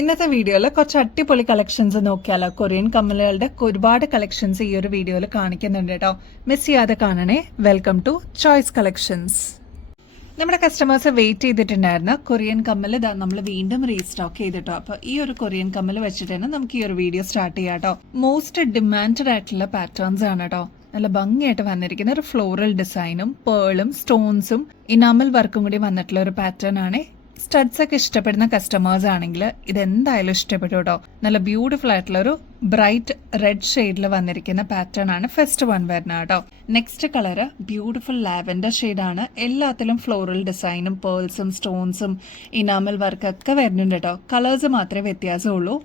ഇന്നത്തെ വീഡിയോയിൽ കുറച്ച് അടിപൊളി കളക്ഷൻസ് നോക്കിയാലോ. കൊറിയൻ കമ്മലുകളുടെ ഒരുപാട് കളക്ഷൻസ് ഈ ഒരു വീഡിയോയിൽ കാണിക്കുന്നുണ്ട് കേട്ടോ. മിസ് ചെയ്യാതെ കാണണേ. Welcome to choice collections. നമ്മുടെ കസ്റ്റമേഴ്സ് വെയിറ്റ് ചെയ്തിട്ടുണ്ടായിരുന്ന കൊറിയൻ കമ്മൽ നമ്മൾ വീണ്ടും റീസ്റ്റോക്ക് ചെയ്തിട്ടോ. അപ്പോൾ ഈ ഒരു കൊറിയൻ കമ്മൽ വെച്ചിട്ട് തന്നെ നമുക്ക് ഈ ഒരു വീഡിയോ സ്റ്റാർട്ട് ചെയ്യാം കേട്ടോ. മോസ്റ്റ് ഡിമാൻഡഡ് ആയിട്ടുള്ള പാറ്റേൺസ് ആണ് കേട്ടോ. നല്ല ഭംഗിയായിട്ട് വന്നിരിക്കുന്ന ഒരു ഫ്ലോറൽ ഡിസൈനും പേളും സ്റ്റോൺസും ഇനാമൽ വർക്കും കൂടി വന്നിട്ടുള്ള ഒരു പാറ്റേൺ ആണ്. സ്റ്റഡ്സ് ഒക്കെ ഇഷ്ടപ്പെടുന്ന കസ്റ്റമേഴ്സ് ആണെങ്കിൽ ഇതെന്തായാലും ഇഷ്ടപ്പെടും കേട്ടോ. നല്ല ബ്യൂട്ടിഫുൾ ആയിട്ടുള്ള ഒരു ബ്രൈറ്റ് റെഡ് ഷെയ്ഡിൽ വന്നിരിക്കുന്ന പാറ്റേൺ ആണ് ഫസ്റ്റ് വൺ വരുന്നത് കേട്ടോ. നെക്സ്റ്റ് കളറ് ബ്യൂട്ടിഫുൾ ലാവൻഡർ ഷെയ്ഡാണ്. എല്ലാത്തിലും ഫ്ലോറൽ ഡിസൈനും പേൾസും സ്റ്റോൺസും ഇനാമൽ വർക്കൊക്കെ വരുന്നുണ്ട് കേട്ടോ. കളേഴ്സ് മാത്രമേ വ്യത്യാസമുള്ളൂ.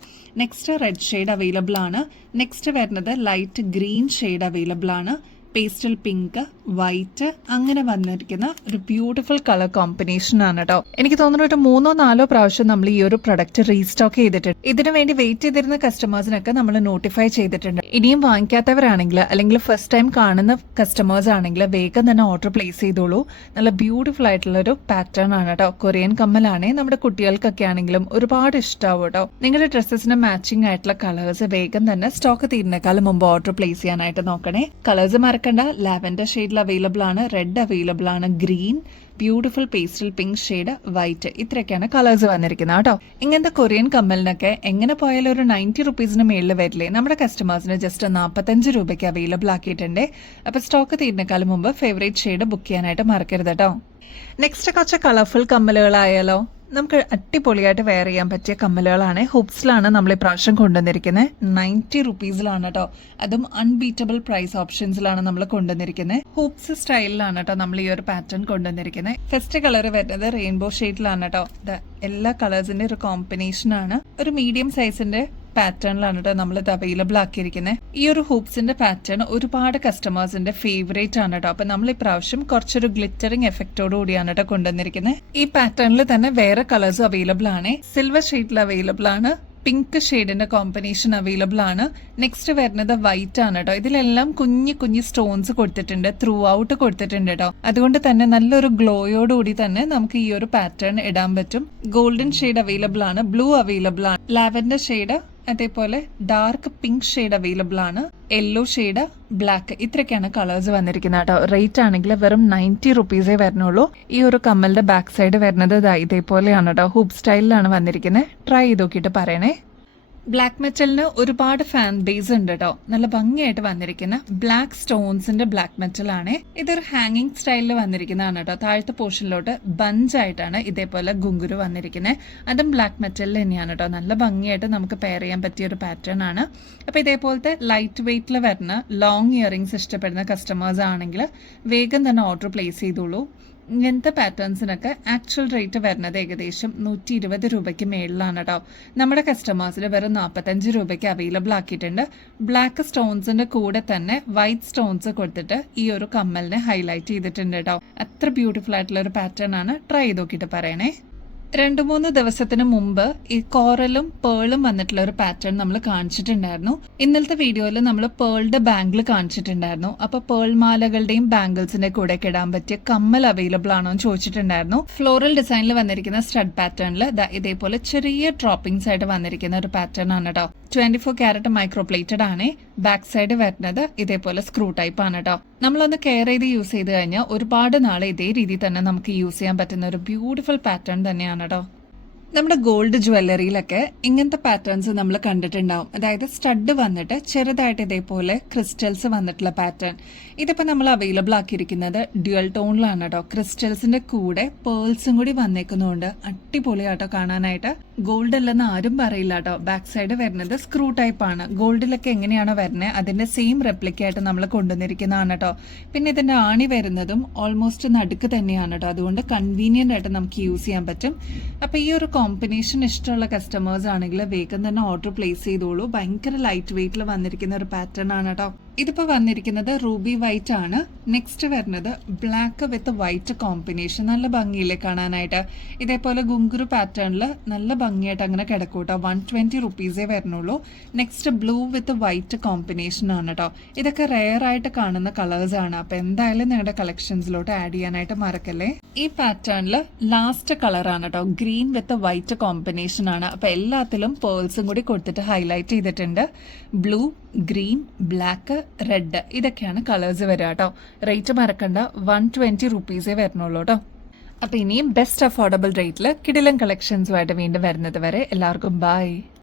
നെക്സ്റ്റ് റെഡ് ഷെയ്ഡ് അവൈലബിൾ ആണ്. നെക്സ്റ്റ് വരുന്നത് ലൈറ്റ് ഗ്രീൻ ഷെയ്ഡ് അവൈലബിൾ ആണ്. പേസ്റ്റൽ പിങ്ക്, വൈറ്റ് അങ്ങനെ വന്നിരിക്കുന്ന ഒരു ബ്യൂട്ടിഫുൾ കളർ കോമ്പിനേഷൻ ആണ് കേട്ടോ. എനിക്ക് തോന്നുന്നു ഒരു 3-4 പ്രാവശ്യം നമ്മൾ ഈ ഒരു പ്രൊഡക്റ്റ് റീസ്റ്റോക്ക് ചെയ്തിട്ടുണ്ട്. ഇതിനു വേണ്ടി വെയിറ്റ് ചെയ്തിരുന്ന കസ്റ്റമേഴ്സിനൊക്കെ നമ്മൾ നോട്ടിഫൈ ചെയ്തിട്ടുണ്ട്. ഇനിയും വാങ്ങിക്കാത്തവരാണെങ്കിൽ അല്ലെങ്കിൽ ഫസ്റ്റ് ടൈം കാണുന്ന കസ്റ്റമേഴ്സ് ആണെങ്കിൽ വേഗം തന്നെ ഓർഡർ പ്ലേസ് ചെയ്തോളൂ. നല്ല ബ്യൂട്ടിഫുൾ ആയിട്ടുള്ള ഒരു പാറ്റേൺ ആണ് കേട്ടോ. കൊറിയൻ കമ്മലാണേ നമ്മുടെ കുട്ടികൾക്കൊക്കെ ആണെങ്കിലും ഒരുപാട് ഇഷ്ടമാവും കേട്ടോ. നിങ്ങളുടെ ഡ്രസ്സസിന് മാച്ചിങ് ആയിട്ടുള്ള കളേഴ്സ് വേഗം തന്നെ സ്റ്റോക്ക് തീരുന്നേക്കാളും മുമ്പ് ഓർഡർ പ്ലേസ് ചെയ്യാനായിട്ട് നോക്കണേ. കളേഴ്സ് മറക്കണ്ട. ലാവൻഡർ ഷെയ്ഡിൽ അവൈലബിൾ ആണ്, റെഡ് അവൈലബിൾ ആണ്, green, beautiful pastel pink shade, white, ഇത്രയൊക്കെയാണ് കളേഴ്സ് വന്നിരിക്കുന്നത് കേട്ടോ. ഇങ്ങനത്തെ കൊറിയൻ കമ്മലിനൊക്കെ എങ്ങനെ പോയാലും ഒരു 90 റുപ്പീസിന് മേളിൽ വരില്ലേ. നമ്മുടെ കസ്റ്റമേഴ്സിന് ജസ്റ്റ് 45 രൂപയ്ക്ക് അവൈലബിൾ ആക്കിയിട്ടുണ്ട്. അപ്പൊ സ്റ്റോക്ക് തീരുന്നേക്കാളും മുമ്പ് ഫേവറേറ്റ് ഷെയ്ഡ് ബുക്ക് ചെയ്യാനായിട്ട് മറക്കരുത് കേട്ടോ. നെക്സ്റ്റ് കുറച്ച് കളർഫുൾ കമ്മലുകളായാലോ. നമുക്ക് അടിപൊളിയായിട്ട് വെയർ ചെയ്യാൻ പറ്റിയ കമ്മലുകളാണ്. ഹുപ്സിലാണ് നമ്മൾ ഈ പ്രാവശ്യം കൊണ്ടുവന്നിരിക്കുന്നത്. 90 റുപ്പീസിലാണ് കേട്ടോ. അതും അൺബീറ്റബിൾ പ്രൈസ് ഓപ്ഷൻസിലാണ് നമ്മൾ കൊണ്ടുവന്നിരിക്കുന്നത്. ഹൂപ്സ് സ്റ്റൈലിലാണ് കേട്ടോ നമ്മൾ ഈ ഒരു പാറ്റേൺ കൊണ്ടുവന്നിരിക്കുന്നത്. ഫസ്റ്റ് കളർ വരുന്നത് റെയിൻബോ ഷെയ്ഡിലാണ് കേട്ടോ. എല്ലാ കളേഴ്സിന്റെ ഒരു കോമ്പിനേഷൻ ആണ്. ഒരു മീഡിയം സൈസിന്റെ പാറ്റേണിലാണ് കേട്ടോ നമ്മൾ ഇത് അവൈലബിൾ ആക്കിയിരിക്കുന്നത്. ഈ ഒരു ഹൂപ്സിന്റെ പാറ്റേൺ ഒരുപാട് കസ്റ്റമേഴ്സിന്റെ ഫേവറേറ്റ് ആണ് കേട്ടോ. അപ്പൊ നമ്മൾ ഈ പ്രാവശ്യം കുറച്ചൊരു ഗ്ലിറ്ററിംഗ് എഫക്റ്റോട് കൂടിയാണ് കേട്ടോ കൊണ്ടുവന്നിരിക്കുന്നത്. ഈ പാറ്റേണിൽ തന്നെ വേറെ കളേഴ്സും അവൈലബിൾ ആണ്. സിൽവർ ഷെയ്ഡിൽ അവൈലബിൾ ആണ്, പിങ്ക് ഷെയ്ഡിന്റെ കോമ്പിനേഷൻ അവൈലബിൾ ആണ്. നെക്സ്റ്റ് വരുന്നത് വൈറ്റ് ആണ് കേട്ടോ. ഇതിലെല്ലാം കുഞ്ഞു സ്റ്റോൺസ് കൊടുത്തിട്ടുണ്ട്, ത്രൂ ഔട്ട് കൊടുത്തിട്ടുണ്ട് കേട്ടോ. അതുകൊണ്ട് തന്നെ നല്ലൊരു ഗ്ലോയോടുകൂടി തന്നെ നമുക്ക് ഈ ഒരു പാറ്റേൺ ഇടാൻ പറ്റും. ഗോൾഡൻ ഷെയ്ഡ് അവൈലബിൾ ആണ്, ബ്ലൂ അവൈലബിൾ ആണ്, ലാവൻഡർ ഷെയ്ഡ്, അതേപോലെ ഡാർക്ക് പിങ്ക് ഷെയ്ഡ് അവൈലബിൾ ആണ്, യെല്ലോ ഷെയ്ഡ്, ബ്ലാക്ക്, ഇത്രയൊക്കെയാണ് കളേഴ്സ് വന്നിരിക്കുന്നത് കേട്ടോ. റേറ്റ് ആണെങ്കിൽ വെറും 90 റുപ്പീസേ വരുന്നുള്ളൂ. ഈ ഒരു കമ്മലിന്റെ ബാക്ക് സൈഡ് വരുന്നത് ഇതേപോലെയാണ് കേട്ടോ. ഹൂപ്പ് സ്റ്റൈലിലാണ് വന്നിരിക്കുന്നത്. ട്രൈ ചെയ്ത് നോക്കിയിട്ട് പറയണേ. ബ്ലാക്ക് മെറ്റലിന് ഒരുപാട് ഫാൻ ബേസ് ഉണ്ട് കേട്ടോ. നല്ല ഭംഗിയായിട്ട് വന്നിരിക്കുന്ന ബ്ലാക്ക് സ്റ്റോൺസിന്റെ ബ്ലാക്ക് മെറ്റൽ ആണ്. ഇതൊരു ഹാങ്ങിങ് സ്റ്റൈലിൽ വന്നിരിക്കുന്നതാണ് കേട്ടോ. താഴത്തെ പോർഷനിലോട്ട് ബഞ്ചായിട്ടാണ് ഇതേപോലെ ഗുങ്കുരു വന്നിരിക്കുന്നത്. അതും ബ്ലാക്ക് മെറ്റലിൽ തന്നെയാണ് കേട്ടോ. നല്ല ഭംഗിയായിട്ട് നമുക്ക് പെയർ ചെയ്യാൻ പറ്റിയ ഒരു പാറ്റേൺ ആണ്. അപ്പൊ ഇതേപോലത്തെ ലൈറ്റ് വെയിറ്റിൽ വരുന്ന ലോങ് ഇയറിംഗ്സ് ഇഷ്ടപ്പെടുന്ന കസ്റ്റമേഴ്സ് ആണെങ്കിൽ വേഗം തന്നെ ഓർഡർ പ്ലേസ് ചെയ്തോളൂ. ഇങ്ങനത്തെ പാറ്റേൺസിനൊക്കെ ആക്ച്വൽ റേറ്റ് വരുന്നത് ഏകദേശം 120 രൂപയ്ക്ക് മേളിലാണ് കേട്ടോ. നമ്മുടെ കസ്റ്റമേഴ്സിന് വെറും 45 രൂപയ്ക്ക് അവൈലബിൾ ആക്കിയിട്ടുണ്ട്. ബ്ലാക്ക് സ്റ്റോൺസിന്റെ കൂടെ തന്നെ വൈറ്റ് സ്റ്റോൺസ് കൊടുത്തിട്ട് ഈ ഒരു കമ്മലിനെ ഹൈലൈറ്റ് ചെയ്തിട്ടുണ്ട് കേട്ടോ. അത്ര ബ്യൂട്ടിഫുൾ ആയിട്ടുള്ള ഒരു പാറ്റേൺ ആണ്. ട്രൈ ചെയ്ത് നോക്കിയിട്ട് പറയണേ. 2-3 ദിവസത്തിന് മുമ്പ് ഈ കോറലും പേളും വന്നിട്ടുള്ള ഒരു പാറ്റേൺ നമ്മൾ കാണിച്ചിട്ടുണ്ടായിരുന്നു. ഇന്നലത്തെ വീഡിയോയിൽ നമ്മൾ പേളുടെ ബാംഗിൾ കാണിച്ചിട്ടുണ്ടായിരുന്നു. അപ്പൊ പേൾ മാലകളുടെയും ബാംഗിൾസിന്റെ കൂടെ ഇടാൻ പറ്റിയ കമ്മൽ അവൈലബിൾ ആണോ എന്ന് ചോദിച്ചിട്ടുണ്ടായിരുന്നു. ഫ്ലോറൽ ഡിസൈനിൽ വന്നിരിക്കുന്ന സ്റ്റഡ് പാറ്റേണിൽ ഇതേപോലെ ചെറിയ ഡ്രോപ്പിംഗ്സ് ആയിട്ട് വന്നിരിക്കുന്ന ഒരു പാറ്റേൺ ആണ് കേട്ടോ. 24 ക്യാരറ്റ് മൈക്രോ പ്ലേറ്റഡ് ആണ്. ബാക്ക് സൈഡ് വരുന്നത് ഇതേപോലെ സ്ക്രൂ ടൈപ്പ് ആണ് കേട്ടോ. നമ്മളൊന്ന് കെയർ ചെയ്ത് യൂസ് ചെയ്ത് കഴിഞ്ഞാൽ ഒരുപാട് നാളെ ഇതേ രീതിയിൽ തന്നെ നമുക്ക് യൂസ് ചെയ്യാൻ പറ്റുന്ന ഒരു ബ്യൂട്ടിഫുൾ പാറ്റേൺ തന്നെയാണ് കേട്ടോ. നമ്മുടെ ഗോൾഡ് ജ്വല്ലറിയിലൊക്കെ ഇങ്ങനത്തെ പാറ്റേൺസ് നമ്മൾ കണ്ടിട്ടുണ്ടാവും. അതായത് സ്റ്റഡ് വന്നിട്ട് ചെറുതായിട്ട് ഇതേപോലെ ക്രിസ്റ്റൽസ് വന്നിട്ടുള്ള പാറ്റേൺ. ഇതിപ്പോൾ നമ്മൾ അവൈലബിൾ ആക്കിയിരിക്കുന്നത് ഡ്യുവൽ ടോണിലാണ് കേട്ടോ. ക്രിസ്റ്റൽസിന്റെ കൂടെ പേൾസും കൂടി വന്നേക്കുന്നതുകൊണ്ട് അടിപൊളിയാട്ടോ കാണാനായിട്ട്. ഗോൾഡ് അല്ലെന്ന് ആരും പറയില്ല കേട്ടോ. ബാക്ക് സൈഡ് വരുന്നത് സ്ക്രൂ ടൈപ്പ് ആണ്. ഗോൾഡിലൊക്കെ എങ്ങനെയാണോ വരുന്നത് അതിന്റെ സെയിം റെപ്ലിക്കായിട്ട് നമ്മൾ കൊണ്ടുവന്നിരിക്കുന്നതാണ് കേട്ടോ. പിന്നെ ഇതിന്റെ ആണി വരുന്നതും ഓൾമോസ്റ്റ് നടുക്ക് തന്നെയാണ് കേട്ടോ. അതുകൊണ്ട് കൺവീനിയന്റ് ആയിട്ട് നമുക്ക് യൂസ് ചെയ്യാൻ പറ്റും. അപ്പൊ ഈ ഒരു കോമ്പിനേഷൻ ഇഷ്ടമുള്ള കസ്റ്റമേഴ്സ് ആണെങ്കിൽ വേഗം തന്നെ ഓർഡർ പ്ലേസ് ചെയ്തോളൂ. ഭയങ്കര ലൈറ്റ് വെയിറ്റിൽ വന്നിരിക്കുന്ന ഒരു പാറ്റേൺ ആണ് കേട്ടോ. ഇതിപ്പോൾ വന്നിരിക്കുന്നത് റൂബി വൈറ്റ് ആണ്. നെക്സ്റ്റ് വരുന്നത് ബ്ലാക്ക് വിത്ത് വൈറ്റ് കോമ്പിനേഷൻ. നല്ല ഭംഗിയില്ലേ കാണാനായിട്ട്. ഇതേപോലെ ഗുങ്കുരു പാറ്റേണിൽ നല്ല ഭംഗിയായിട്ട് അങ്ങനെ കിടക്കും കേട്ടോ. 120 റുപ്പീസേ വരുന്നുള്ളൂ. നെക്സ്റ്റ് ബ്ലൂ വിത്ത് വൈറ്റ് കോമ്പിനേഷൻ ആണ് കേട്ടോ. ഇതൊക്കെ റെയർ ആയിട്ട് കാണുന്ന കളേഴ്സ് ആണ്. അപ്പോൾ എന്തായാലും നിങ്ങളുടെ കളക്ഷൻസിലോട്ട് ആഡ് ചെയ്യാനായിട്ട് മറക്കല്ലേ. ഈ പാറ്റേണിൽ ലാസ്റ്റ് കളറാണ് കേട്ടോ. ഗ്രീൻ വിത്ത് വൈറ്റ് കോമ്പിനേഷൻ ആണ്. അപ്പോൾ എല്ലാത്തിലും പേൾസും കൂടി കൊടുത്തിട്ട് ഹൈലൈറ്റ് ചെയ്തിട്ടുണ്ട്. ബ്ലൂ, ഗ്രീൻ, ബ്ലാക്ക്, റെഡ് ഇതൊക്കെയാണ് കളേഴ്സ് വരിക കേട്ടോ. റേറ്റ് മറക്കണ്ട, 120 റുപ്പീസേ വരുന്നുള്ളൂ കേട്ടോ. അപ്പോൾ ഇനിയും ബെസ്റ്റ് അഫോർഡബിൾ റേറ്റിൽ കിടിലൻ കളക്ഷൻസുമായിട്ട് വീണ്ടും വരുന്നത് വരെ എല്ലാവർക്കും ബൈ.